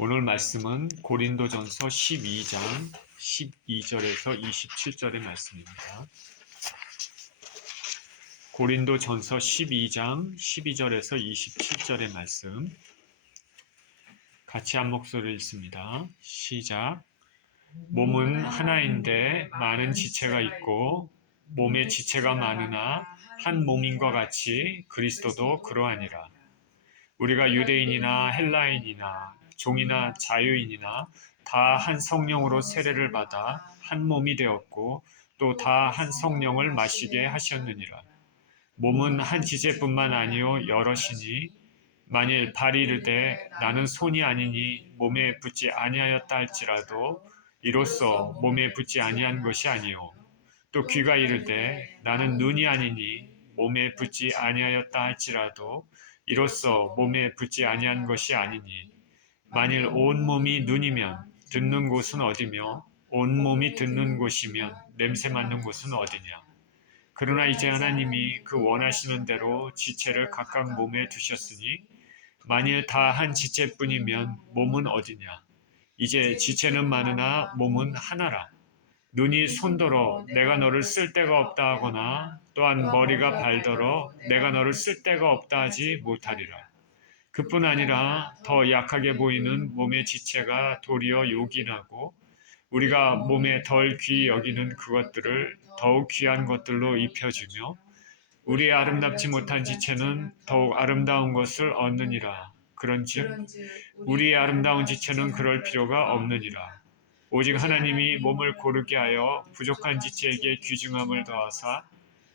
오늘 말씀은 고린도전서 12장 12절에서 27절의 말씀입니다. 고린도전서 12장 12절에서 27절의 말씀 같이 한 목소리를 읽습니다. 시작. 몸은 하나인데 많은 지체가 있고 몸의 지체가 많으나 한 몸인과 같이 그리스도도 그러하니라. 우리가 유대인이나 헬라인이나 종이나 자유인이나 다 한 성령으로 세례를 받아 한 몸이 되었고 또 다 한 성령을 마시게 하셨느니라. 몸은 한 지체뿐만 아니요 여럿이니 만일 발이 이르되 나는 손이 아니니 몸에 붙지 아니하였다 할지라도 이로써 몸에 붙지 아니한 것이 아니요 또 귀가 이르되 나는 눈이 아니니 몸에 붙지 아니하였다 할지라도 이로써 몸에 붙지 아니한 것이 아니니 만일 온 몸이 눈이면 듣는 곳은 어디며 온 몸이 듣는 곳이면 냄새 맡는 곳은 어디냐. 그러나 이제 하나님이 그 원하시는 대로 지체를 각각 몸에 두셨으니 만일 다 한 지체뿐이면 몸은 어디냐. 이제 지체는 많으나 몸은 하나라. 눈이 손더러 내가 너를 쓸 데가 없다 하거나 또한 머리가 발더러 내가 너를 쓸 데가 없다 하지 못하리라. 그뿐 아니라 더 약하게 보이는 몸의 지체가 도리어 요긴하고 우리가 몸에 덜 귀히 여기는 그것들을 더욱 귀한 것들로 입혀주며 우리의 아름답지 못한 지체는 더욱 아름다운 것을 얻느니라. 그런즉 우리의 아름다운 지체는 그럴 필요가 없느니라. 오직 하나님이 몸을 고르게 하여 부족한 지체에게 귀중함을 더하사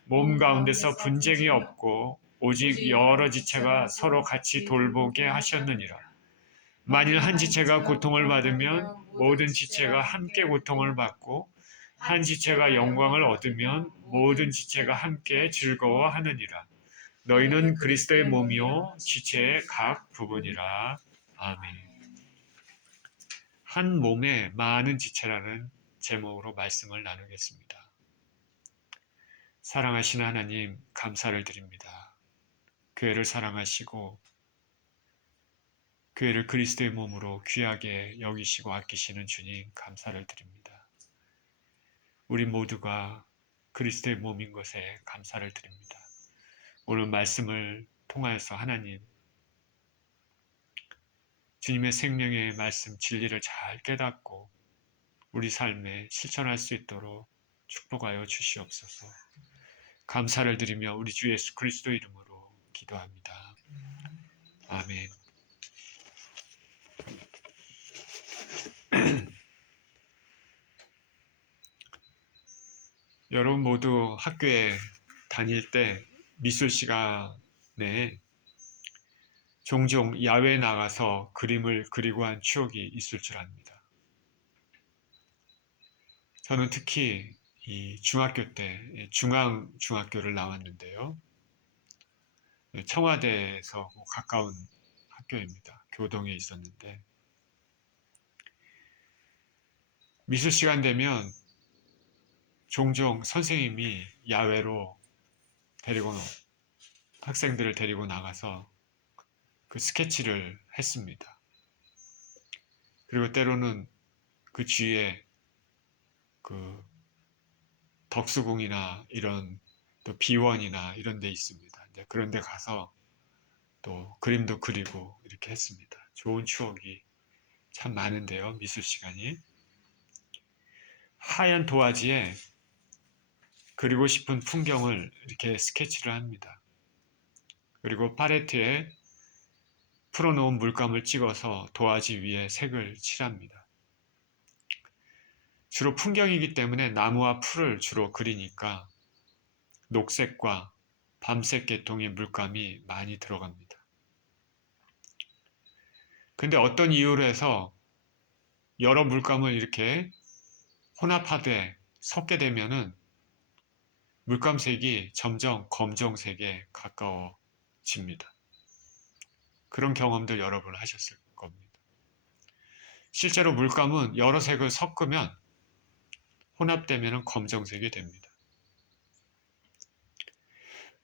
몸 가운데서 분쟁이 없고 오직 여러 지체가 서로 같이 돌보게 하셨느니라. 만일 한 지체가 고통을 받으면 모든 지체가 함께 고통을 받고 한 지체가 영광을 얻으면 모든 지체가 함께 즐거워하느니라. 너희는 그리스도의 몸이요 지체의 각 부분이라. 아멘. 한 몸에 많은 지체라는 제목으로 말씀을 나누겠습니다. 사랑하시는 하나님, 감사를 드립니다. 교회를 사랑하시고 교회를 그리스도의 몸으로 귀하게 여기시고 아끼시는 주님, 감사를 드립니다. 우리 모두가 그리스도의 몸인 것에 감사를 드립니다. 오늘 말씀을 통하여서 하나님, 주님의 생명의 말씀 진리를 잘 깨닫고 우리 삶에 실천할 수 있도록 축복하여 주시옵소서. 감사를 드리며 우리 주 예수 그리스도 이름으로 기도합니다. 아멘. 여러분 모두 학교에 다닐 때 미술 시간에 종종 야외에 나가서 그림을 그리고 한 추억이 있을 줄 압니다. 저는 특히 이 중학교 때 중앙중학교를 나왔는데요. 청와대에서 가까운 학교입니다. 교동에 있었는데 미술 시간 되면 종종 선생님이 야외로 학생들을 데리고 나가서 그 스케치를 했습니다. 그리고 때로는 그 주위에 그 덕수궁이나 이런 또 비원이나 이런 데 있습니다. 그런 데 가서 또 그림도 그리고 이렇게 했습니다. 좋은 추억이 참 많은데요. 미술 시간이. 하얀 도화지에 그리고 싶은 풍경을 이렇게 스케치를 합니다. 그리고 팔레트에 풀어놓은 물감을 찍어서 도화지 위에 색을 칠합니다. 주로 풍경이기 때문에 나무와 풀을 주로 그리니까 녹색과 밤색 계통의 물감이 많이 들어갑니다. 근데 어떤 이유로 해서 여러 물감을 이렇게 혼합하되 섞게 되면은 물감색이 점점 검정색에 가까워집니다. 그런 경험들 여러분 하셨을 겁니다. 실제로 물감은 여러 색을 섞으면 혼합되면 검정색이 됩니다.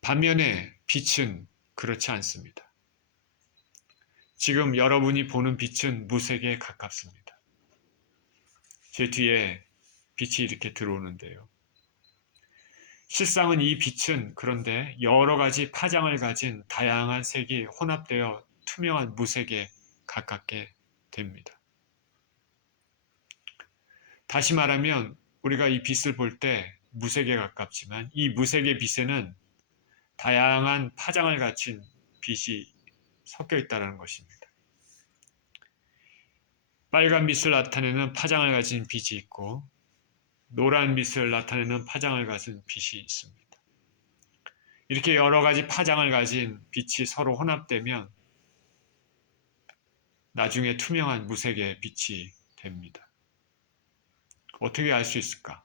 반면에 빛은 그렇지 않습니다. 지금 여러분이 보는 빛은 무색에 가깝습니다. 제 뒤에 빛이 이렇게 들어오는데요. 실상은 이 빛은 그런데 여러 가지 파장을 가진 다양한 색이 혼합되어 투명한 무색에 가깝게 됩니다. 다시 말하면 우리가 이 빛을 볼 때 무색에 가깝지만 이 무색의 빛에는 다양한 파장을 갖춘 빛이 섞여 있다는 것입니다. 빨간 빛을 나타내는 파장을 가진 빛이 있고 노란 빛을 나타내는 파장을 가진 빛이 있습니다. 이렇게 여러 가지 파장을 가진 빛이 서로 혼합되면 나중에 투명한 무색의 빛이 됩니다. 어떻게 알 수 있을까?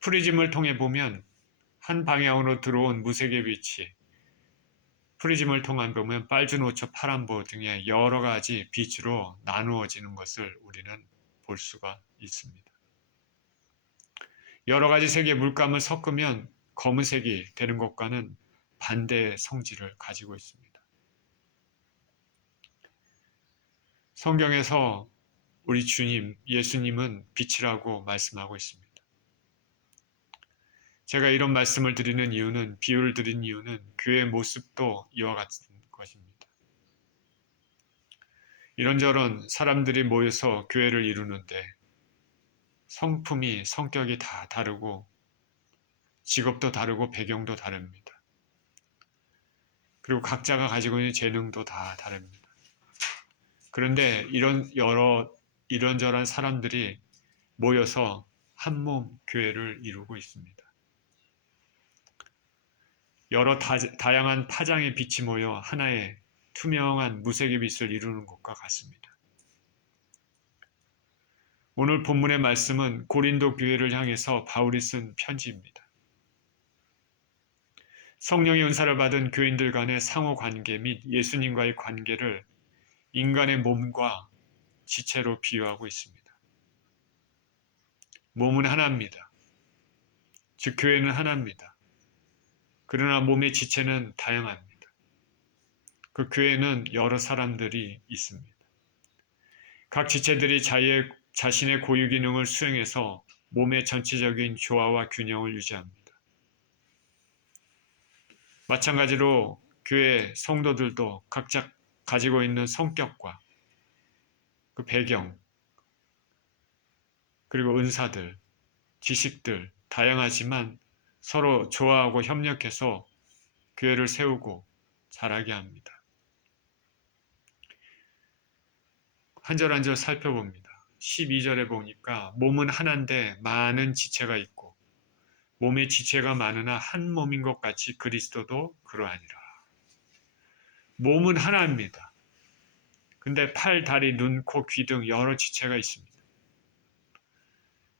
프리즘을 통해 보면 한 방향으로 들어온 무색의 빛이 프리즘을 통해 보면 빨주노초, 파란보 등의 여러 가지 빛으로 나누어지는 것을 우리는 볼 수가 있습니다. 여러 가지 색의 물감을 섞으면 검은색이 되는 것과는 반대의 성질을 가지고 있습니다. 성경에서 우리 주님, 예수님은 빛이라고 말씀하고 있습니다. 제가 이런 말씀을 드리는 이유는, 비유를 드린 이유는 교회의 모습도 이와 같은 것입니다. 이런저런 사람들이 모여서 교회를 이루는데 성품이, 성격이 다 다르고 직업도 다르고 배경도 다릅니다. 그리고 각자가 가지고 있는 재능도 다 다릅니다. 그런데 이런저런 사람들이 모여서 한 몸 교회를 이루고 있습니다. 여러 다양한 파장의 빛이 모여 하나의 투명한 무색의 빛을 이루는 것과 같습니다. 오늘 본문의 말씀은 고린도 교회를 향해서 바울이 쓴 편지입니다. 성령의 은사를 받은 교인들 간의 상호 관계 및 예수님과의 관계를 인간의 몸과 지체로 비유하고 있습니다. 몸은 하나입니다. 즉 교회는 하나입니다. 그러나 몸의 지체는 다양합니다. 그 교회는 여러 사람들이 있습니다. 각 지체들이 자신의 고유 기능을 수행해서 몸의 전체적인 조화와 균형을 유지합니다. 마찬가지로 교회 성도들도 각자 가지고 있는 성격과 그 배경, 그리고 은사들, 지식들 다양하지만 서로 조화하고 협력해서 교회를 세우고 자라게 합니다. 한 절 한 절 살펴봅니다. 12절에 보니까 몸은 하나인데 많은 지체가 있고 몸의 지체가 많으나 한 몸인 것 같이 그리스도도 그러하니라. 몸은 하나입니다. 근데 팔, 다리, 눈, 코, 귀 등 여러 지체가 있습니다.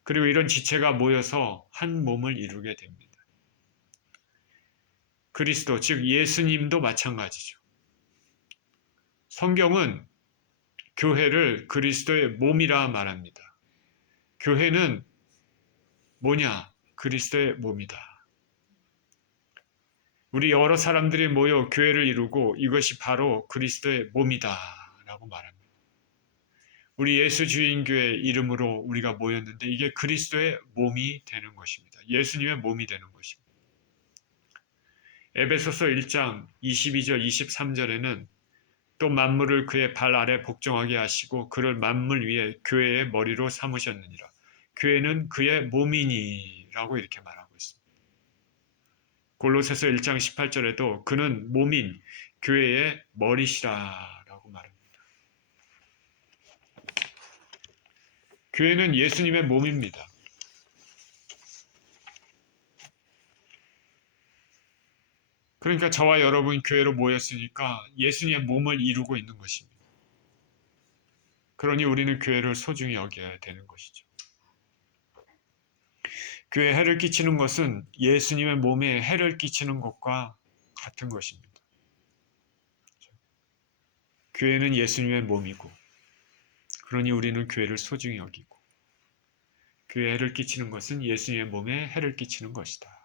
그리고 이런 지체가 모여서 한 몸을 이루게 됩니다. 그리스도, 즉 예수님도 마찬가지죠. 성경은 교회를 그리스도의 몸이라 말합니다. 교회는 뭐냐? 그리스도의 몸이다. 우리 여러 사람들이 모여 교회를 이루고 이것이 바로 그리스도의 몸이다 라고 말합니다. 우리 예수 주인교회 이름으로 우리가 모였는데 이게 그리스도의 몸이 되는 것입니다. 예수님의 몸이 되는 것입니다. 에베소서 1장 22절 23절에는 또 만물을 그의 발 아래 복종하게 하시고 그를 만물 위에 교회의 머리로 삼으셨느니라. 교회는 그의 몸이니 라고 이렇게 말하고 있습니다. 골로새서 1장 18절에도 그는 몸인 교회의 머리시라 라고 말합니다. 교회는 예수님의 몸입니다. 그러니까 저와 여러분이 교회로 모였으니까 예수님의 몸을 이루고 있는 것입니다. 그러니 우리는 교회를 소중히 여겨야 되는 것이죠. 교회에 해를 끼치는 것은 예수님의 몸에 해를 끼치는 것과 같은 것입니다. 교회는 예수님의 몸이고 그러니 우리는 교회를 소중히 여기고 교회에 해를 끼치는 것은 예수님의 몸에 해를 끼치는 것이다.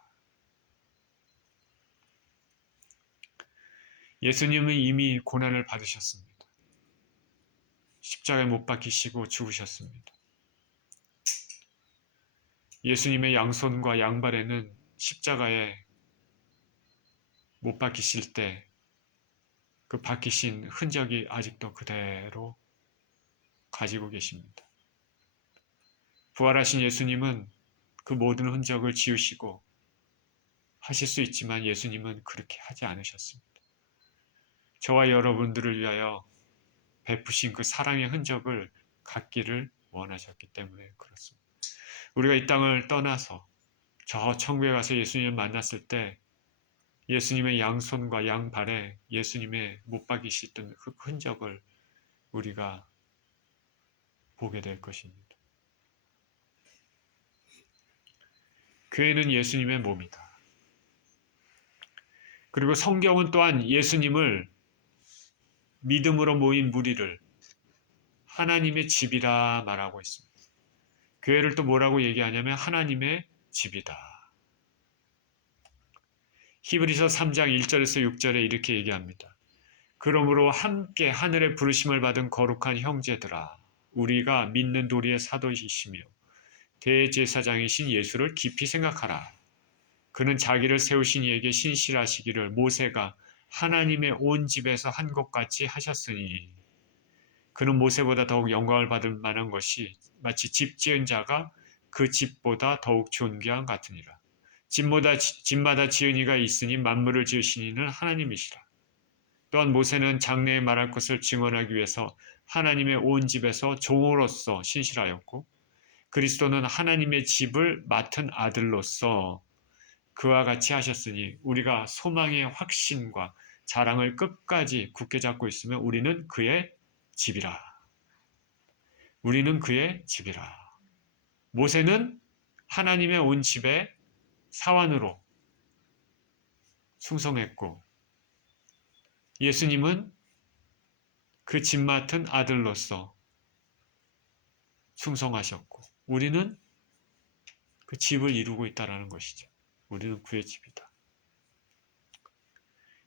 예수님은 이미 고난을 받으셨습니다. 십자가에 못 박히시고 죽으셨습니다. 예수님의 양손과 양발에는 십자가에 못 박히실 때 그 박히신 흔적이 아직도 그대로 가지고 계십니다. 부활하신 예수님은 그 모든 흔적을 지우시고 하실 수 있지만 예수님은 그렇게 하지 않으셨습니다. 저와 여러분들을 위하여 베푸신 그 사랑의 흔적을 갖기를 원하셨기 때문에 그렇습니다. 우리가 이 땅을 떠나서 저 천국에 가서 예수님을 만났을 때 예수님의 양손과 양발에 예수님의 못 박이시던 그 흔적을 우리가 보게 될 것입니다. 교회는 예수님의 몸이다. 그리고 성경은 또한 예수님을 믿음으로 모인 무리를 하나님의 집이라 말하고 있습니다. 교회를 또 뭐라고 얘기하냐면 하나님의 집이다. 히브리서 3장 1절에서 6절에 이렇게 얘기합니다. 그러므로 함께 하늘의 부르심을 받은 거룩한 형제들아, 우리가 믿는 도리의 사도이시며 대제사장이신 예수를 깊이 생각하라. 그는 자기를 세우신 이에게 신실하시기를 모세가 하나님의 온 집에서 한 것 같이 하셨으니 그는 모세보다 더욱 영광을 받을 만한 것이 마치 집 지은 자가 그 집보다 더욱 존귀한 같으니라. 집마다 지은 이가 있으니 만물을 지으신 이는 하나님이시라. 또한 모세는 장래에 말할 것을 증언하기 위해서 하나님의 온 집에서 종으로서 신실하였고 그리스도는 하나님의 집을 맡은 아들로서 그와 같이 하셨으니 우리가 소망의 확신과 자랑을 끝까지 굳게 잡고 있으면 우리는 그의 집이라. 우리는 그의 집이라. 모세는 하나님의 온 집의 사환으로 충성했고 예수님은 그 집 맡은 아들로서 충성하셨고 우리는 그 집을 이루고 있다는 것이죠. 우리는 그의 집이다.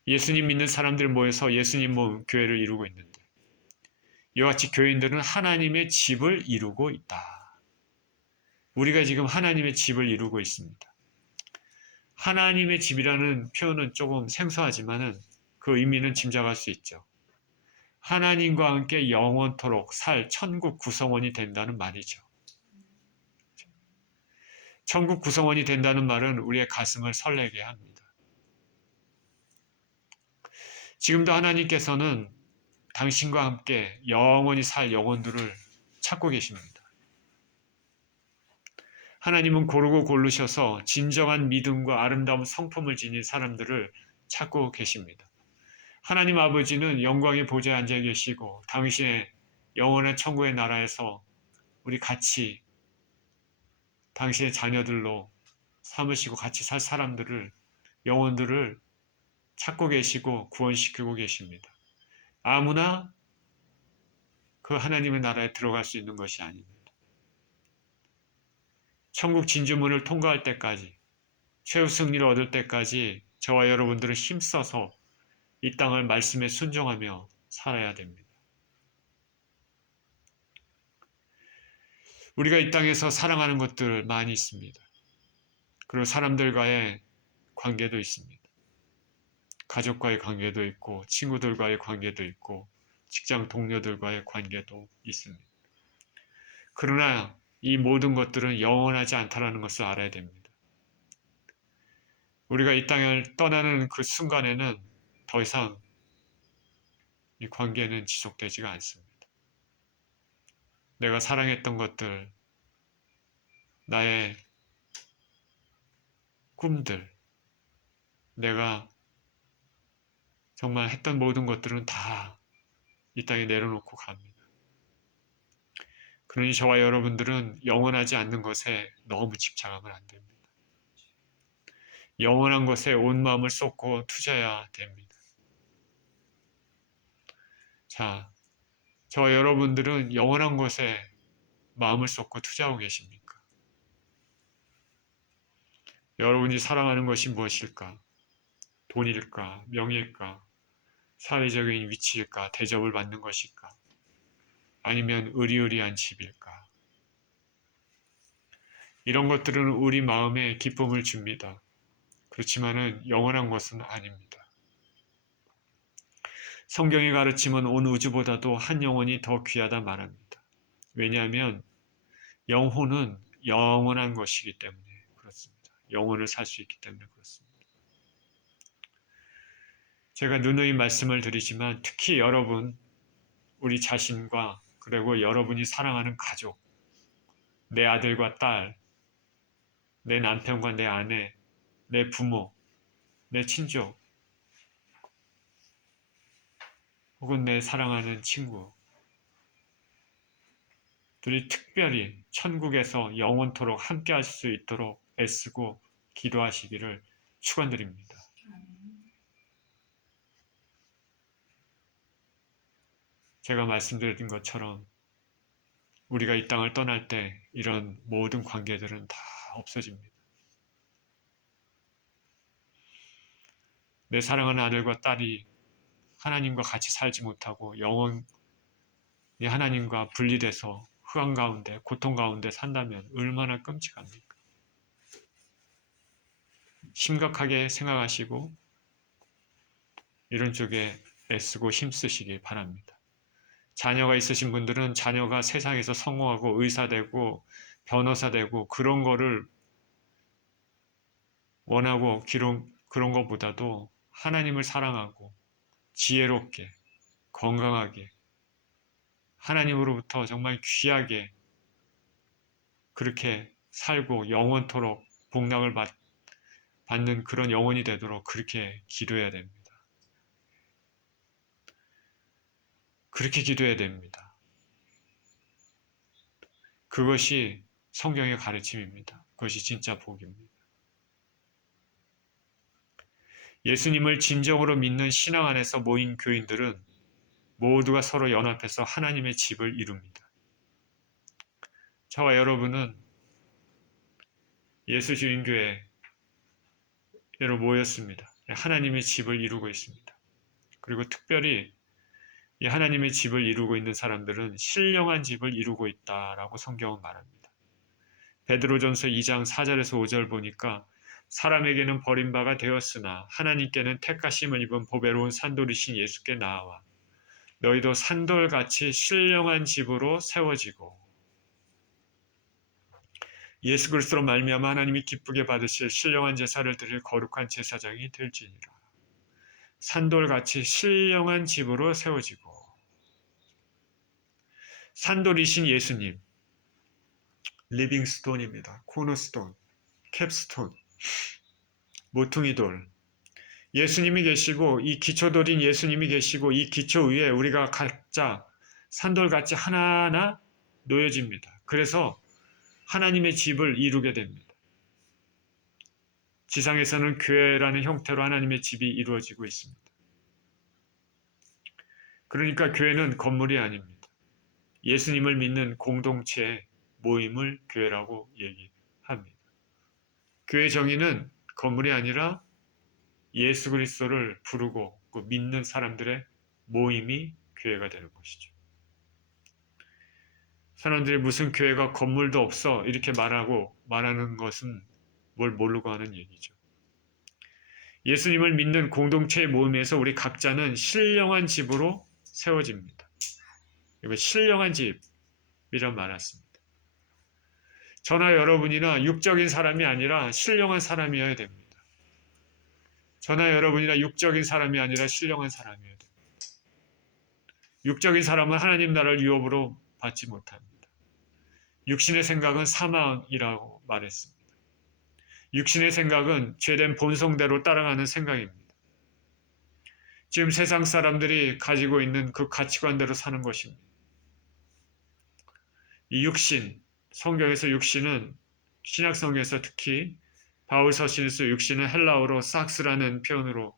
예수님 믿는 사람들 모여서 예수님 모임 교회를 이루고 있는데 이와 같이 교인들은 하나님의 집을 이루고 있다. 우리가 지금 하나님의 집을 이루고 있습니다. 하나님의 집이라는 표현은 조금 생소하지만은 그 의미는 짐작할 수 있죠. 하나님과 함께 영원토록 살 천국 구성원이 된다는 말이죠. 천국 구성원이 된다는 말은 우리의 가슴을 설레게 합니다. 지금도 하나님께서는 당신과 함께 영원히 살 영혼들을 찾고 계십니다. 하나님은 고르고 고르셔서 진정한 믿음과 아름다운 성품을 지닌 사람들을 찾고 계십니다. 하나님 아버지는 영광의 보좌에 앉아 계시고 당신의 영원한 천국의 나라에서 우리 같이 당신의 자녀들로 삼으시고 같이 살 사람들을 영혼들을 찾고 계시고 구원시키고 계십니다. 아무나 그 하나님의 나라에 들어갈 수 있는 것이 아닙니다. 천국 진주문을 통과할 때까지 최후 승리를 얻을 때까지 저와 여러분들은 힘써서 이 땅을 말씀에 순종하며 살아야 됩니다. 우리가 이 땅에서 사랑하는 것들 많이 있습니다. 그리고 사람들과의 관계도 있습니다. 가족과의 관계도 있고 친구들과의 관계도 있고 직장 동료들과의 관계도 있습니다. 그러나 이 모든 것들은 영원하지 않다는 것을 알아야 됩니다. 우리가 이 땅을 떠나는 그 순간에는 더 이상 이 관계는 지속되지가 않습니다. 내가 사랑했던 것들, 나의 꿈들, 내가 정말 했던 모든 것들은 다 이 땅에 내려놓고 갑니다. 그러니 저와 여러분들은 영원하지 않는 것에 너무 집착하면 안 됩니다. 영원한 것에 온 마음을 쏟고 투자해야 됩니다. 자, 저와 여러분들은 영원한 것에 마음을 쏟고 투자하고 계십니까? 여러분이 사랑하는 것이 무엇일까? 돈일까? 명예일까? 사회적인 위치일까? 대접을 받는 것일까? 아니면 의리의리한 집일까? 이런 것들은 우리 마음에 기쁨을 줍니다. 그렇지만은 영원한 것은 아닙니다. 성경의 가르침은 온 우주보다도 한 영혼이 더 귀하다 말합니다. 왜냐하면 영혼은 영원한 것이기 때문에 그렇습니다. 영혼을 살 수 있기 때문에 그렇습니다. 제가 누누이 말씀을 드리지만 특히 여러분, 우리 자신과 그리고 여러분이 사랑하는 가족, 내 아들과 딸, 내 남편과 내 아내, 내 부모, 내 친족, 혹은 내 사랑하는 친구들이 특별히 천국에서 영원토록 함께할 수 있도록 애쓰고 기도하시기를 축원드립니다. 제가 말씀드린 것처럼 우리가 이 땅을 떠날 때 이런 모든 관계들은 다 없어집니다. 내 사랑하는 아들과 딸이 하나님과 같이 살지 못하고 영원히 하나님과 분리돼서 흑암 가운데, 고통 가운데 산다면 얼마나 끔찍합니까? 심각하게 생각하시고 이런 쪽에 애쓰고 힘쓰시기 바랍니다. 자녀가 있으신 분들은 자녀가 세상에서 성공하고 의사 되고 변호사 되고 그런 거를 원하고 그런 것보다도 하나님을 사랑하고 지혜롭게 건강하게 하나님으로부터 정말 귀하게 그렇게 살고 영원토록 복락을 받는 그런 영혼이 되도록 그렇게 기도해야 됩니다. 그렇게 기도해야 됩니다. 그것이 성경의 가르침입니다. 그것이 진짜 복입니다. 예수님을 진정으로 믿는 신앙 안에서 모인 교인들은 모두가 서로 연합해서 하나님의 집을 이룹니다. 저와 여러분은 예수 주인교회로 모였습니다. 하나님의 집을 이루고 있습니다. 그리고 특별히 이 하나님의 집을 이루고 있는 사람들은 신령한 집을 이루고 있다라고 성경은 말합니다. 베드로전서 2장 4절에서 5절 보니까 사람에게는 버림바가 되었으나 하나님께는 택하심을 입은 보배로운 산돌이신 예수께 나아와 너희도 산돌같이 신령한 집으로 세워지고 예수 그리스도로 말미암아 하나님이 기쁘게 받으실 신령한 제사를 드릴 거룩한 제사장이 될지니라. 산돌같이 신령한 집으로 세워지고 산돌이신 예수님 리빙스톤입니다. 코너스톤, 캡스톤, 모퉁이돌 예수님이 계시고 이 기초돌인 예수님이 계시고 이 기초 위에 우리가 각자 산돌같이 하나하나 놓여집니다. 그래서 하나님의 집을 이루게 됩니다. 지상에서는 교회라는 형태로 하나님의 집이 이루어지고 있습니다. 그러니까 교회는 건물이 아닙니다. 예수님을 믿는 공동체의 모임을 교회라고 얘기합니다. 교회 정의는 건물이 아니라 예수 그리스도를 부르고 믿는 사람들의 모임이 교회가 되는 것이죠. 사람들이 무슨 교회가 건물도 없어 이렇게 말하는 것은 뭘 모르고 하는 얘기죠. 예수님을 믿는 공동체의 모임에서 우리 각자는 신령한 집으로 세워집니다. 신령한 집이란 말했습니다. 저나 여러분이나 육적인 사람이 아니라 신령한 사람이어야 됩니다. 저나 여러분이나 육적인 사람이 아니라 신령한 사람이어야 됩니다. 육적인 사람은 하나님 나라를 유업으로 받지 못합니다. 육신의 생각은 사망이라고 말했습니다. 육신의 생각은 죄된 본성대로 따라가는 생각입니다. 지금 세상 사람들이 가지고 있는 그 가치관대로 사는 것입니다. 이 육신, 성경에서 육신은 신약성경에서 특히 바울 서신에서 육신은 헬라어로 삭스라는 표현으로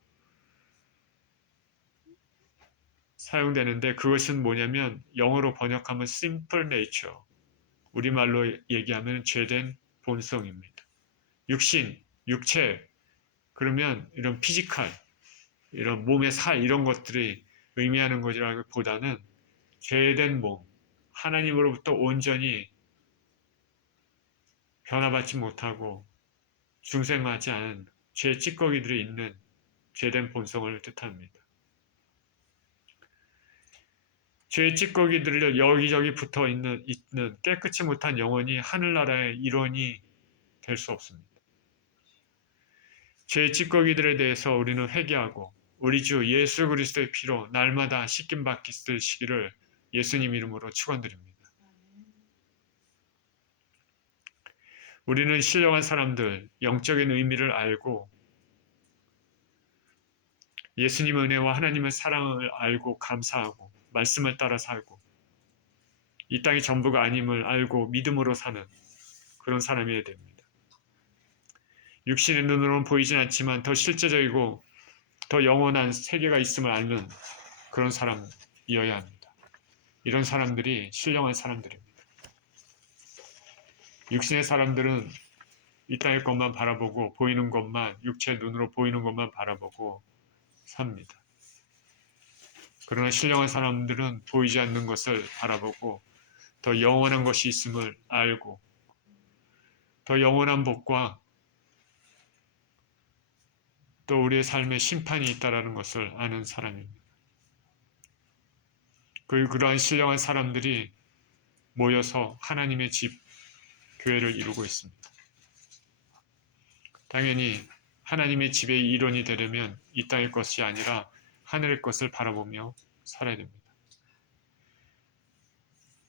사용되는데 그것은 뭐냐면 영어로 번역하면 simple nature, 우리말로 얘기하면 죄된 본성입니다. 육신, 육체, 그러면 이런 피지컬, 이런 몸의 살 이런 것들이 의미하는 것이라기보다는 죄된 몸, 하나님으로부터 온전히 변화받지 못하고 중생하지 않은 죄 찌꺼기들이 있는 죄된 본성을 뜻합니다. 죄의 찌꺼기들을 여기저기 붙어 있는 깨끗이 못한 영혼이 하늘나라의 일원이 될 수 없습니다. 죄의 찌꺼기들에 대해서 우리는 회개하고 우리 주 예수 그리스도의 피로 날마다 씻김 받기를 예수님 이름으로 축원드립니다. 우리는 신령한 사람들, 영적인 의미를 알고 예수님의 은혜와 하나님의 사랑을 알고 감사하고 말씀을 따라 살고 이 땅이 전부가 아님을 알고 믿음으로 사는 그런 사람이어야 됩니다. 육신의 눈으로는 보이진 않지만 더 실제적이고 더 영원한 세계가 있음을 아는 그런 사람이어야 합니다. 이런 사람들이 신령한 사람들입니다. 육신의 사람들은 이 땅의 것만 바라보고 보이는 것만 육체의 눈으로 보이는 것만 바라보고 삽니다. 그러나 신령한 사람들은 보이지 않는 것을 바라보고 더 영원한 것이 있음을 알고 더 영원한 복과 또 우리의 삶에 심판이 있다는 것을 아는 사람입니다. 그러한 신령한 사람들이 모여서 하나님의 집, 교회를 이루고 있습니다. 당연히 하나님의 집의 일원이 되려면 이 땅의 것이 아니라 하늘의 것을 바라보며 살아야 됩니다.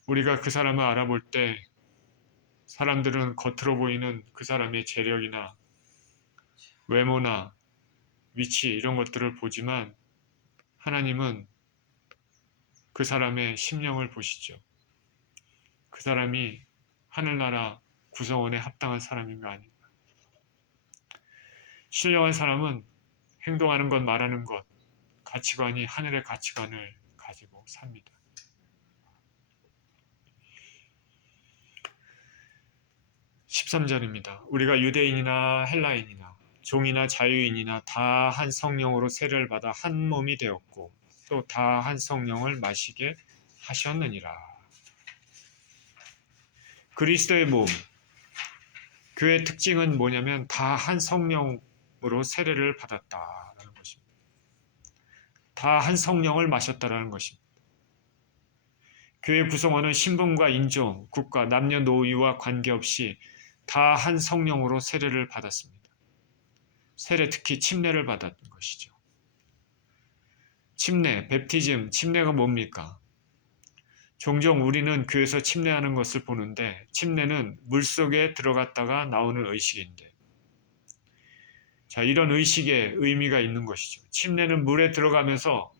우리가 그 사람을 알아볼 때 사람들은 겉으로 보이는 그 사람의 재력이나 외모나 위치 이런 것들을 보지만 하나님은 그 사람의 심령을 보시죠. 그 사람이 하늘나라 구성원에 합당한 사람인가 아닌가. 신령한 사람은 행동하는 것, 말하는 것, 가치관이 하늘의 가치관을 가지고 삽니다. (13절입니다) 우리가 유대인이나 헬라인이나 종이나 자유인이나 다 한 성령으로 세례를 받아 한 몸이 되었고 또 다 한 성령을 마시게 하셨느니라. 그리스도의 몸, 교회의 특징은 뭐냐면 다 한 성령으로 세례를 받았다라는 것입니다. 다 한 성령을 마셨다라는 것입니다. 교회 구성원은 신분과 인종, 국가, 남녀노유와 관계없이 다 한 성령으로 세례를 받았습니다. 세례, 특히 침례를 받았던 것이죠. 침례, 베프티즘, 침례가 뭡니까? 종종 우리는 교회에서 침례하는 것을 보는데 침례는 물속에 들어갔다가 나오는 의식인데 자, 이런 의식에 의미가 있는 것이죠. 침례는 물에 들어가면서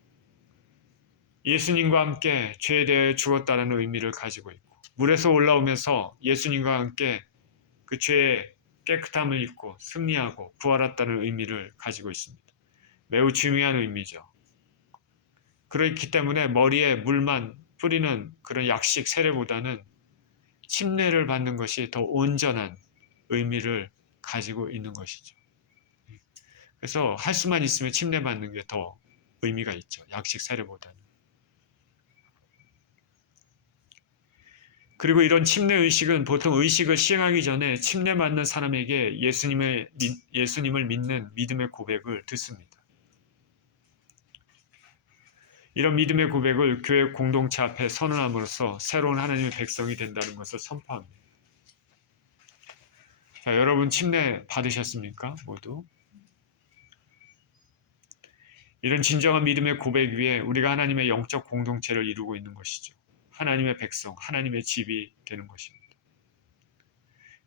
예수님과 함께 죄에 대해 죽었다는 의미를 가지고 있고 물에서 올라오면서 예수님과 함께 그 죄의 깨끗함을 입고 승리하고 부활했다는 의미를 가지고 있습니다. 매우 중요한 의미죠. 그렇기 때문에 머리에 물만 뿌리는 그런 약식 세례보다는 침례를 받는 것이 더 온전한 의미를 가지고 있는 것이죠. 그래서 할 수만 있으면 침례 받는 게 더 의미가 있죠. 약식 세례보다는. 그리고 이런 침례 의식은 보통 의식을 시행하기 전에 침례 받는 사람에게 예수님을 믿는 믿음의 고백을 듣습니다. 이런 믿음의 고백을 교회 공동체 앞에 선언함으로써 새로운 하나님의 백성이 된다는 것을 선포합니다. 자, 여러분 침례 받으셨습니까? 모두? 이런 진정한 믿음의 고백 위에 우리가 하나님의 영적 공동체를 이루고 있는 것이죠. 하나님의 백성, 하나님의 집이 되는 것입니다.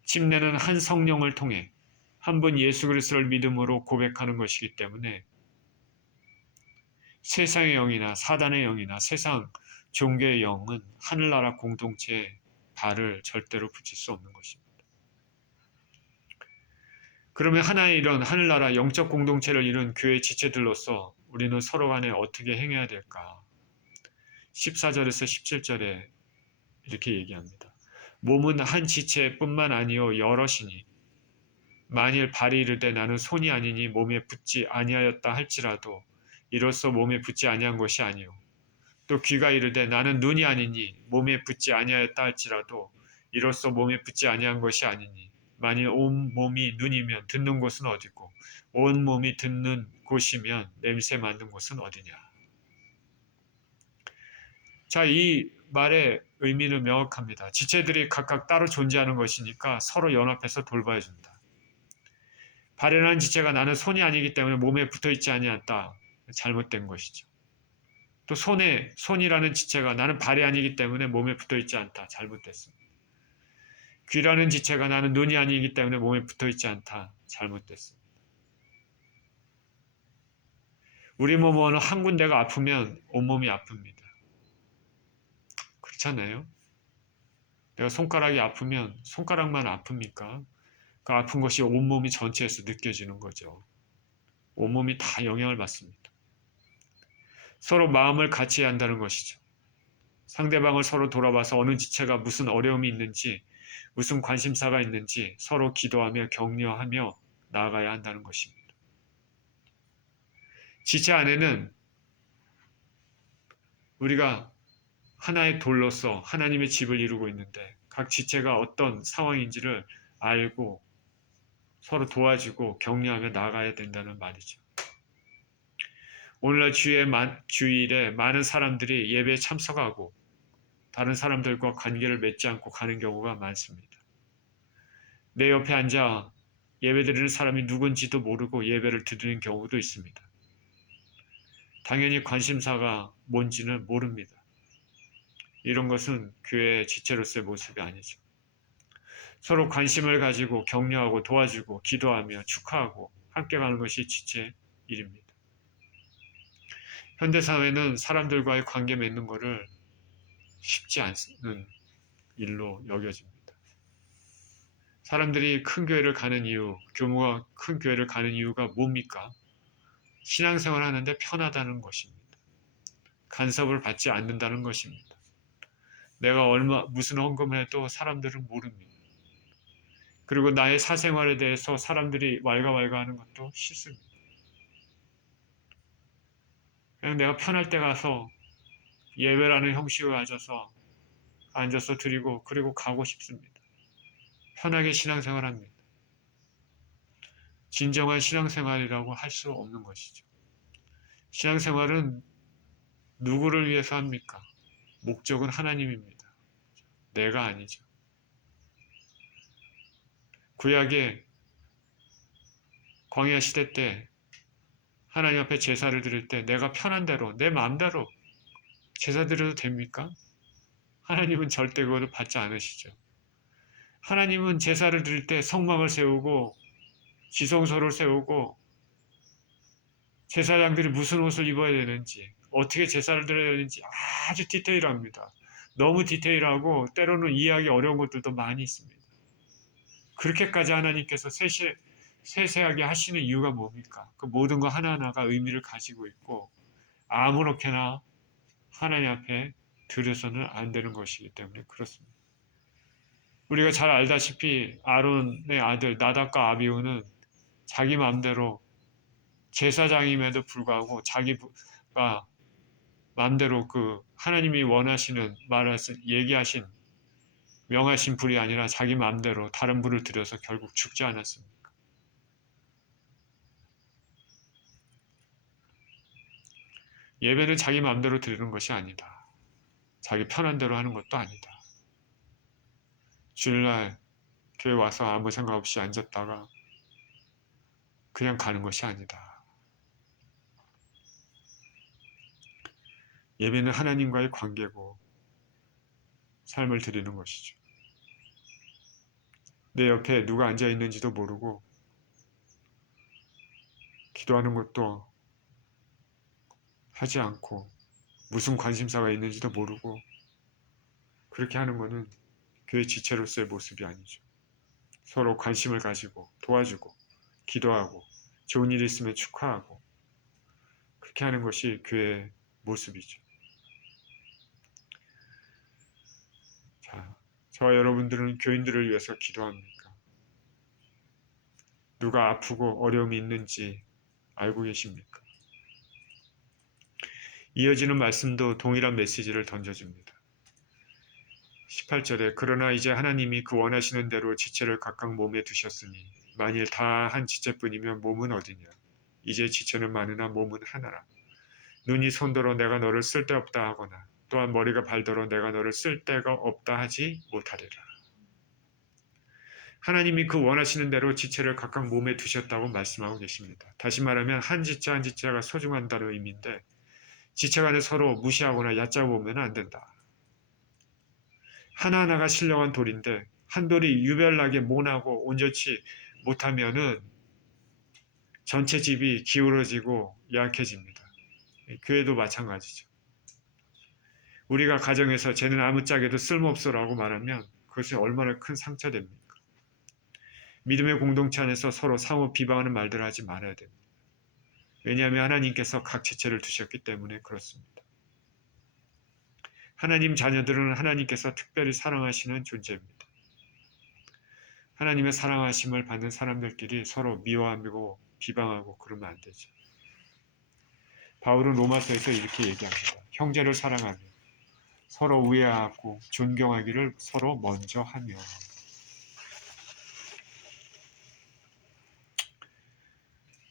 침례는 한 성령을 통해 한 분 예수 그리스도를 믿음으로 고백하는 것이기 때문에 세상의 영이나 사단의 영이나 세상 종교의 영은 하늘나라 공동체에 발을 절대로 붙일 수 없는 것입니다. 그러면 하나의 이런 하늘나라 영적 공동체를 이룬 교회 지체들로서 우리는 서로 간에 어떻게 행해야 될까? 14절에서 17절에 이렇게 얘기합니다. 몸은 한 지체뿐만 아니요 여럿이니 만일 발이 이르되 나는 손이 아니니 몸에 붙지 아니하였다 할지라도 이로써 몸에 붙지 아니한 것이 아니요 또 귀가 이르되 나는 눈이 아니니 몸에 붙지 아니하였다 할지라도 이로써 몸에 붙지 아니한 것이 아니니 만일 온 몸이 눈이면 듣는 곳은 어디고 온 몸이 듣는 곳이면 냄새 맡는 곳은 어디냐. 자, 이 말의 의미는 명확합니다. 지체들이 각각 따로 존재하는 것이니까 서로 연합해서 돌봐야 준다. 발현한 지체가 나는 손이 아니기 때문에 몸에 붙어 있지 아니한다. 잘못된 것이죠. 또 손이라는 지체가 나는 발이 아니기 때문에 몸에 붙어 있지 않다. 잘못됐습니다. 귀라는 지체가 나는 눈이 아니기 때문에 몸에 붙어 있지 않다. 잘못됐습니다. 우리 몸은 한 군데가 아프면 온몸이 아픕니다. 그렇잖아요? 내가 손가락이 아프면 손가락만 아픕니까? 그 아픈 것이 온몸이 전체에서 느껴지는 거죠. 온몸이 다 영향을 받습니다. 서로 마음을 같이 해야 한다는 것이죠. 상대방을 서로 돌아봐서 어느 지체가 무슨 어려움이 있는지, 무슨 관심사가 있는지 서로 기도하며 격려하며 나아가야 한다는 것입니다. 지체 안에는 우리가 하나의 돌로서 하나님의 집을 이루고 있는데 각 지체가 어떤 상황인지를 알고 서로 도와주고 격려하며 나아가야 된다는 말이죠. 오늘날 주일에 많은 사람들이 예배에 참석하고 다른 사람들과 관계를 맺지 않고 가는 경우가 많습니다. 내 옆에 앉아 예배드리는 사람이 누군지도 모르고 예배를 드리는 경우도 있습니다. 당연히 관심사가 뭔지는 모릅니다. 이런 것은 교회의 지체로서의 모습이 아니죠. 서로 관심을 가지고 격려하고 도와주고 기도하며 축하하고 함께 가는 것이 지체 일입니다. 현대사회는 사람들과의 관계 맺는 것을 쉽지 않은 일로 여겨집니다. 사람들이 큰 교회를 가는 이유, 규모가 큰 교회를 가는 이유가 뭡니까? 신앙생활 하는데 편하다는 것입니다. 간섭을 받지 않는다는 것입니다. 내가 무슨 헌금을 해도 사람들은 모릅니다. 그리고 나의 사생활에 대해서 사람들이 왈가왈가하는 것도 싫습니다. 그냥 내가 편할 때 가서 예배라는 형식을 가져서 앉아서 드리고 그리고 가고 싶습니다. 편하게 신앙생활합니다. 진정한 신앙생활이라고 할 수 없는 것이죠. 신앙생활은 누구를 위해서 합니까? 목적은 하나님입니다. 내가 아니죠. 구약의 광야 시대 때 하나님 앞에 제사를 드릴 때 내가 편한 대로 내 마음대로 제사 드려도 됩니까? 하나님은 절대 그것을 받지 않으시죠. 하나님은 제사를 드릴 때 성막을 세우고 지성소를 세우고 제사장들이 무슨 옷을 입어야 되는지 어떻게 제사를 드려야 되는지 아주 디테일합니다. 너무 디테일하고 때로는 이해하기 어려운 것들도 많이 있습니다. 그렇게까지 하나님께서 세세하게 하시는 이유가 뭡니까? 그 모든 거 하나하나가 의미를 가지고 있고 아무렇게나 하나님 앞에 드려서는 안 되는 것이기 때문에 그렇습니다. 우리가 잘 알다시피 아론의 아들 나답과 아비후는 자기 마음대로 제사장임에도 불구하고 자기가 마음대로 그 하나님이 원하시는 얘기하신 명하신 불이 아니라 자기 마음대로 다른 불을 들여서 결국 죽지 않았습니까? 예배는 자기 마음대로 드리는 것이 아니다. 자기 편한 대로 하는 것도 아니다. 주일날 교회 와서 아무 생각 없이 앉았다가 그냥 가는 것이 아니다. 예배는 하나님과의 관계고 삶을 드리는 것이죠. 내 옆에 누가 앉아 있는지도 모르고 기도하는 것도 하지 않고 무슨 관심사가 있는지도 모르고 그렇게 하는 것은 교회 지체로서의 모습이 아니죠. 서로 관심을 가지고 도와주고 기도하고 좋은 일이 있으면 축하하고 그렇게 하는 것이 교회의 모습이죠. 자, 저와 여러분들은 교인들을 위해서 기도합니까? 누가 아프고 어려움이 있는지 알고 계십니까? 이어지는 말씀도 동일한 메시지를 던져줍니다. 18절에 그러나 이제 하나님이 그 원하시는 대로 지체를 각각 몸에 두셨으니 만일 다 한 지체뿐이면 몸은 어디냐. 이제 지체는 많으나 몸은 하나라. 눈이 손더러 내가 너를 쓸데없다 하거나 또한 머리가 발더러 내가 너를 쓸데가 없다 하지 못하리라. 하나님이 그 원하시는 대로 지체를 각각 몸에 두셨다고 말씀하고 계십니다. 다시 말하면 한 지체 한 지체가 소중한다는 의미인데 지체 간에 서로 무시하거나 얕잡으면 안 된다. 하나하나가 신령한 돌인데 한 돌이 유별나게 모나고 온전치 못하면은 전체 집이 기울어지고 약해집니다. 교회도 마찬가지죠. 우리가 가정에서 쟤는 아무짝에도 쓸모없어라고 말하면 그것이 얼마나 큰 상처됩니까? 믿음의 공동체 안에서 서로 상호 비방하는 말들을 하지 말아야 됩니다. 왜냐하면 하나님께서 각 지체를 두셨기 때문에 그렇습니다. 하나님 자녀들은 하나님께서 특별히 사랑하시는 존재입니다. 하나님의 사랑하심을 받는 사람들끼리 서로 미워하고 비방하고 그러면 안 되죠. 바울은 로마서에서 이렇게 얘기합니다. 형제를 사랑하며 서로 우애하고 존경하기를 서로 먼저 하며.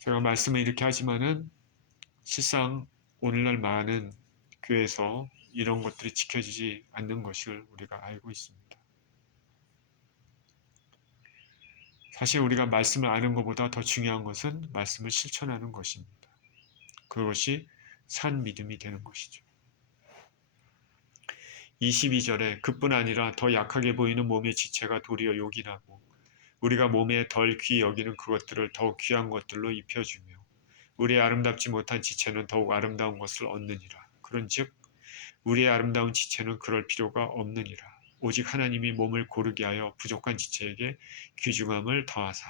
제가 말씀을 이렇게 하지만은 실상 오늘날 많은 교회에서 이런 것들이 지켜지지 않는 것을 우리가 알고 있습니다. 사실 우리가 말씀을 아는 것보다 더 중요한 것은 말씀을 실천하는 것입니다. 그것이 산 믿음이 되는 것이죠. 22절에 그뿐 아니라 더 약하게 보이는 몸의 지체가 도리어 요긴하고 우리가 몸에 덜 귀히 여기는 그것들을 더욱 귀한 것들로 입혀주며 우리의 아름답지 못한 지체는 더욱 아름다운 것을 얻느니라. 그런즉 우리의 아름다운 지체는 그럴 필요가 없느니라. 오직 하나님이 몸을 고르게 하여 부족한 지체에게 귀중함을 더하사.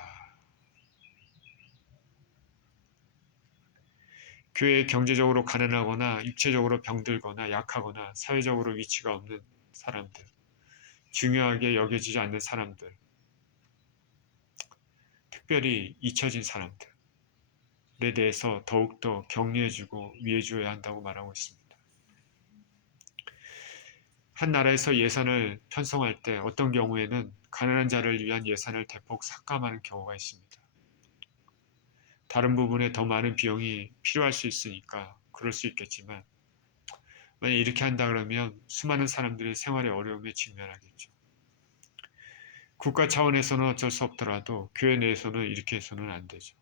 교회에 경제적으로 가난하거나 육체적으로 병들거나 약하거나 사회적으로 위치가 없는 사람들, 중요하게 여겨지지 않는 사람들, 특별히 잊혀진 사람들에 대해서 더욱더 격려해주고 위해줘야 한다고 말하고 있습니다. 한 나라에서 예산을 편성할 때 어떤 경우에는 가난한 자를 위한 예산을 대폭 삭감하는 경우가 있습니다. 다른 부분에 더 많은 비용이 필요할 수 있으니까 그럴 수 있겠지만 만약 이렇게 한다 그러면 수많은 사람들이 생활의 어려움에 직면하겠죠. 국가 차원에서는 어쩔 수 없더라도 교회 내에서는 이렇게 해서는 안 되죠.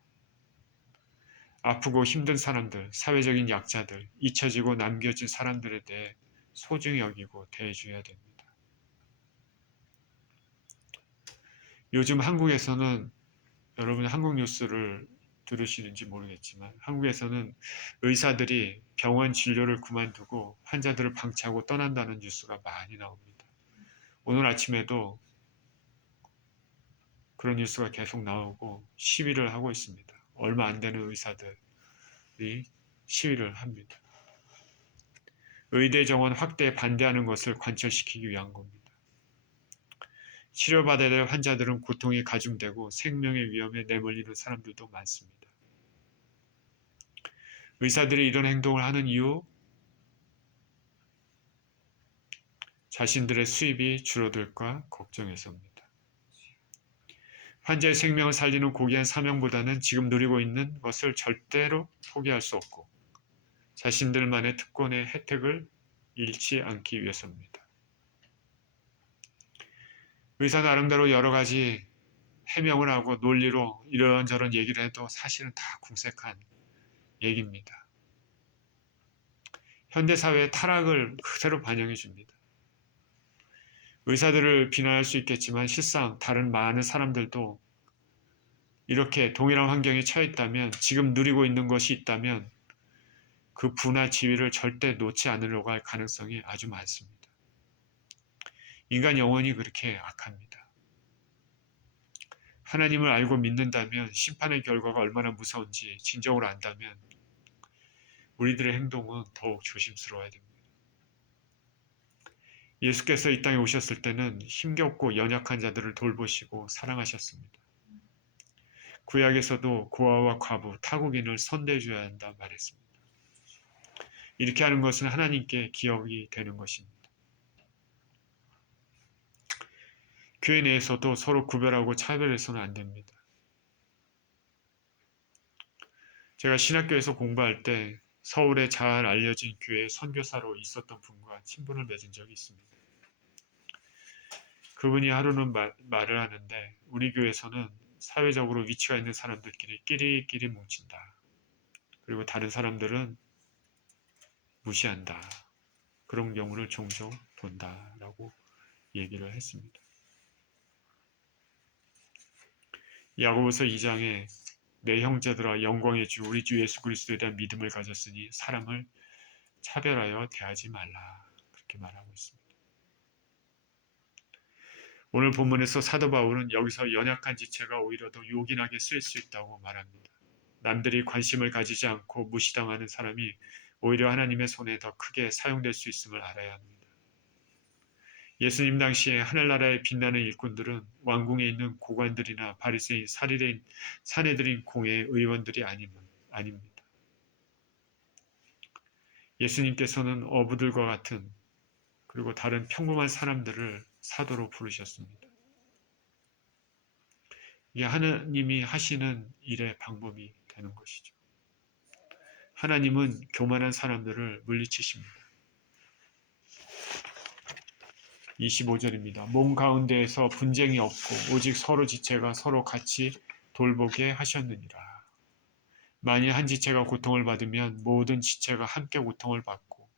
아프고 힘든 사람들, 사회적인 약자들, 잊혀지고 남겨진 사람들에 대해 소중히 여기고 대해줘야 됩니다. 요즘 한국에서는 여러분 한국 뉴스를 들으시는지 모르겠지만 한국에서는 의사들이 병원 진료를 그만두고 환자들을 방치하고 떠난다는 뉴스가 많이 나옵니다. 오늘 아침에도 그런 뉴스가 계속 나오고 시위를 하고 있습니다. 얼마 안 되는 의사들이 시위를 합니다. 의대 정원 확대에 반대하는 것을 관철시키기 위한 겁니다. 치료받아야 될 환자들은 고통이 가중되고 생명의 위험에 내몰리는 사람들도 많습니다. 의사들이 이런 행동을 하는 이유, 자신들의 수입이 줄어들까 걱정해서입니다. 환자의 생명을 살리는 고귀한 사명보다는 지금 누리고 있는 것을 절대로 포기할 수 없고 자신들만의 특권의 혜택을 잃지 않기 위해서입니다. 의사는 아름다워 여러 가지 해명을 하고 논리로 이런저런 얘기를 해도 사실은 다 궁색한 얘기입니다. 현대사회의 타락을 그대로 반영해 줍니다. 의사들을 비난할 수 있겠지만 실상 다른 많은 사람들도 이렇게 동일한 환경에 처해 있다면 지금 누리고 있는 것이 있다면 그 부나 지위를 절대 놓지 않으려고 할 가능성이 아주 많습니다. 인간 영혼이 그렇게 악합니다. 하나님을 알고 믿는다면 심판의 결과가 얼마나 무서운지 진정으로 안다면 우리들의 행동은 더욱 조심스러워야 됩니다. 예수께서 이 땅에 오셨을 때는 힘겹고 연약한 자들을 돌보시고 사랑하셨습니다. 구약에서도 고아와 과부, 타국인을 선대해줘야 한다 말했습니다. 이렇게 하는 것은 하나님께 기억이 되는 것입니다. 교회 내에서도 서로 구별하고 차별해서는 안 됩니다. 제가 신학교에서 공부할 때 서울에 잘 알려진 교회 선교사로 있었던 분과 친분을 맺은 적이 있습니다. 그분이 하루는 말을 하는데 우리 교회에서는 사회적으로 위치가 있는 사람들끼리 끼리끼리 뭉친다. 그리고 다른 사람들은 무시한다. 그런 경우를 종종 본다라고 얘기를 했습니다. 야고보서 2장에 내 형제들아 영광의 주 우리 주 예수 그리스도에 대한 믿음을 가졌으니 사람을 차별하여 대하지 말라. 그렇게 말하고 있습니다. 오늘 본문에서 사도 바울은 여기서 연약한 지체가 오히려 더 요긴하게 쓰일 수 있다고 말합니다. 남들이 관심을 가지지 않고 무시당하는 사람이 오히려 하나님의 손에 더 크게 사용될 수 있음을 알아야 합니다. 예수님 당시에 하늘나라에 빛나는 일꾼들은 왕궁에 있는 고관들이나 바리새인, 사내들인 공회의 의원들이 아닙니다. 예수님께서는 어부들과 같은 그리고 다른 평범한 사람들을 사도로 부르셨습니다. 이게 하나님이 하시는 일의 방법이 되는 것이죠. 하나님은 교만한 사람들을 물리치십니다. 25절입니다. 몸 가운데에서 분쟁이 없고 오직 서로 지체가 서로 같이 돌보게 하셨느니라. 만일 한 지체가 고통을 받으면 모든 지체가 함께 고통을 받고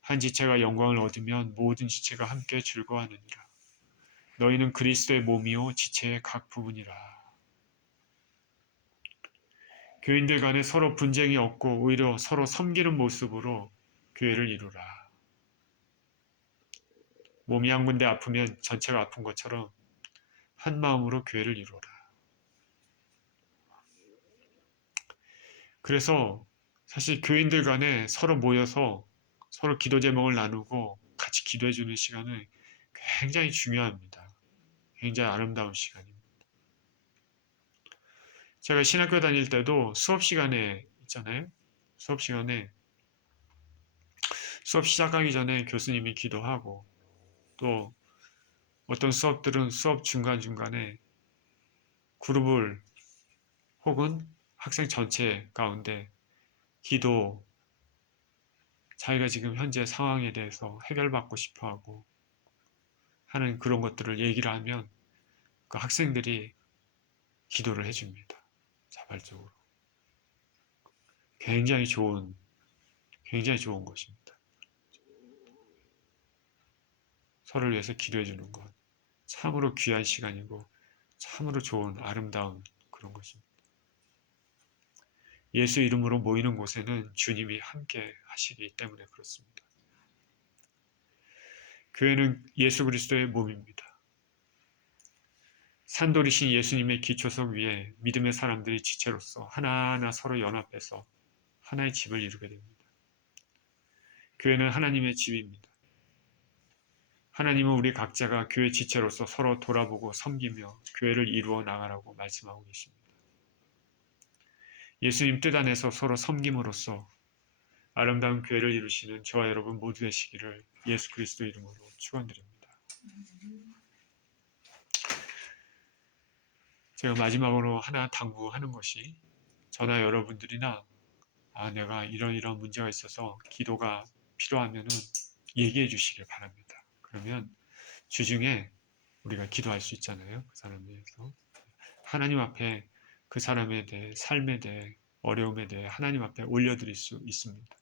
한 지체가 영광을 얻으면 모든 지체가 함께 즐거워하느니라. 너희는 그리스도의 몸이요 지체의 각 부분이라. 교인들 간에 서로 분쟁이 없고 오히려 서로 섬기는 모습으로 교회를 이루라. 몸이 한 군데 아프면 전체가 아픈 것처럼 한 마음으로 교회를 이루라. 그래서 사실 교인들 간에 서로 모여서 서로 기도 제목을 나누고 같이 기도해 주는 시간은 굉장히 중요합니다. 굉장히 아름다운 시간입니다. 제가 신학교 다닐 때도 수업 시간에 있잖아요. 수업 시간에 수업 시작하기 전에 교수님이 기도하고 또 어떤 수업들은 수업 중간중간에 그룹을 혹은 학생 전체 가운데 기도, 자기가 지금 현재 상황에 대해서 해결받고 싶어 하고 하는 그런 것들을 얘기를 하면 그 학생들이 기도를 해줍니다. 자발적으로. 굉장히 좋은 것입니다. 서로를 위해서 기도해 주는 것. 참으로 귀한 시간이고 참으로 좋은 아름다운 그런 것입니다. 예수 이름으로 모이는 곳에는 주님이 함께 하시기 때문에 그렇습니다. 교회는 예수 그리스도의 몸입니다. 산돌이신 예수님의 기초석 위에 믿음의 사람들이 지체로서 하나하나 서로 연합해서 하나의 집을 이루게 됩니다. 교회는 하나님의 집입니다. 하나님은 우리 각자가 교회 지체로서 서로 돌아보고 섬기며 교회를 이루어 나가라고 말씀하고 계십니다. 예수님 뜻 안에서 서로 섬김으로써 아름다운 교회를 이루시는 저와 여러분 모두 되시기를 예수 그리스도 이름으로 축원드립니다. 제가 마지막으로 하나 당부하는 것이 저나 여러분들이나 내가 이런 문제가 있어서 기도가 필요하면은 얘기해 주시길 바랍니다. 그러면 주중에 우리가 기도할 수 있잖아요. 그 사람에 대해서. 하나님 앞에 그 사람에 대해 삶에 대해 어려움에 대해 하나님 앞에 올려드릴 수 있습니다.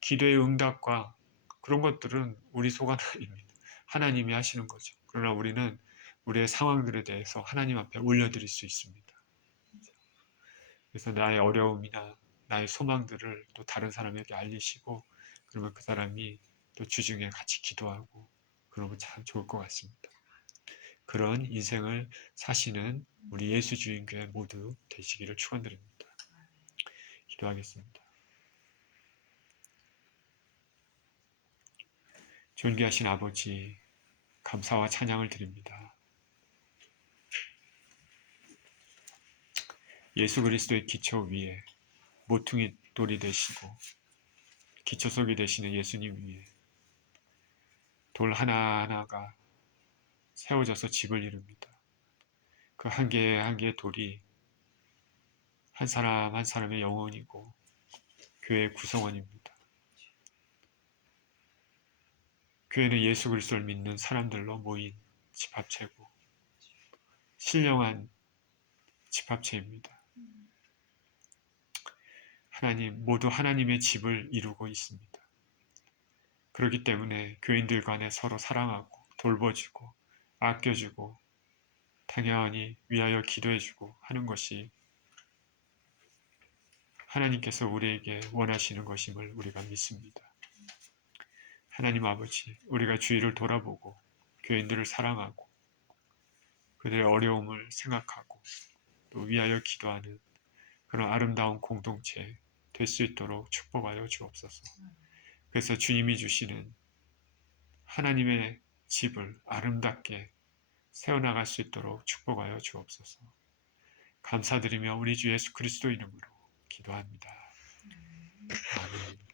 기도의 응답과 그런 것들은 우리 소관 아닙니다. 하나님이 하시는 거죠. 그러나 우리는 우리의 상황들에 대해서 하나님 앞에 올려드릴 수 있습니다. 그래서 나의 어려움이나 나의 소망들을 또 다른 사람에게 알리시고 그러면 그 사람이 또 주중에 같이 기도하고 그러면 참 좋을 것 같습니다. 그런 인생을 사시는 우리 예수 주인교회 모두 되시기를 축원드립니다. 기도하겠습니다. 존귀하신 아버지, 감사와 찬양을 드립니다. 예수 그리스도의 기초 위에 모퉁이 돌이 되시고 기초석이 되시는 예수님 위에 돌 하나하나가 세워져서 집을 이룹니다. 그 한 개의 한 개의 돌이 한 사람 한 사람의 영혼이고 교회의 구성원입니다. 교회는 예수 그리스도를 믿는 사람들로 모인 집합체고 신령한 집합체입니다. 하나님, 모두 하나님의 집을 이루고 있습니다. 그렇기 때문에 교인들 간에 서로 사랑하고 돌봐주고 아껴주고 당연히 위하여 기도해주고 하는 것이 하나님께서 우리에게 원하시는 것임을 우리가 믿습니다. 하나님 아버지, 우리가 주위를 돌아보고 교인들을 사랑하고 그들의 어려움을 생각하고 또 위하여 기도하는 그런 아름다운 공동체 될 수 있도록 축복하여 주옵소서. 그래서 주님이 주시는 하나님의 집을 아름답게 세워나갈 수 있도록 축복하여 주옵소서. 감사드리며 우리 주 예수 그리스도 이름으로 기도합니다. 아멘.